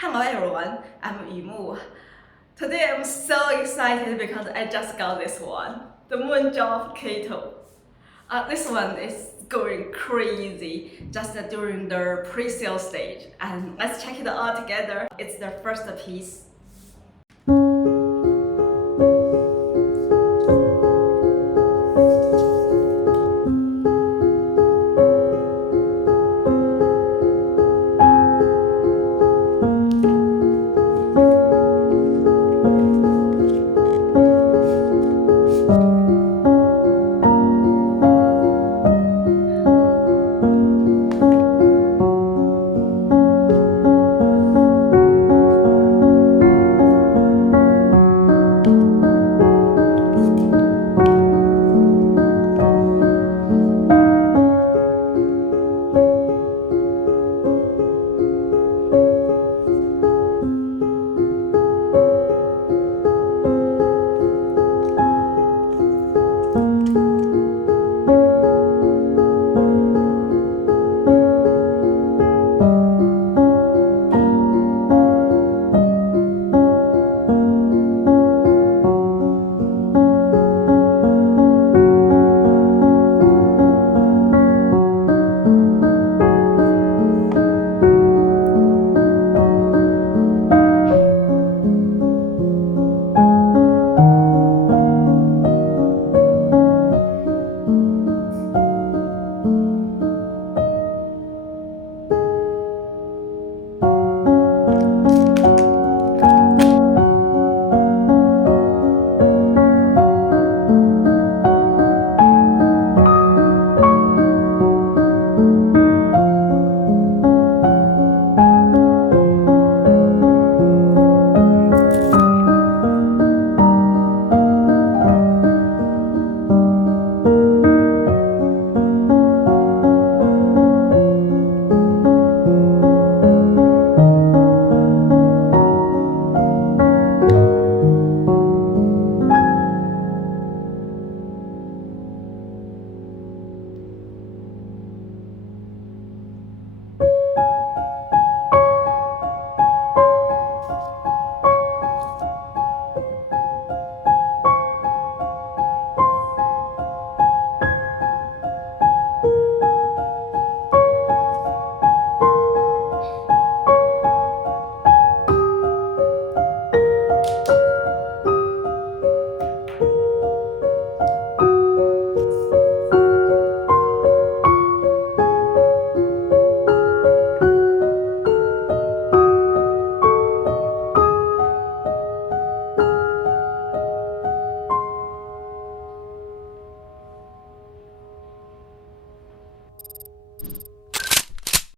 Hello everyone, I'm Yimu. Today I'm so excited because I just got this one, the Moondrop kato. This one is going crazy just during the pre-sale stage, and let's check it out together. It's the first piece.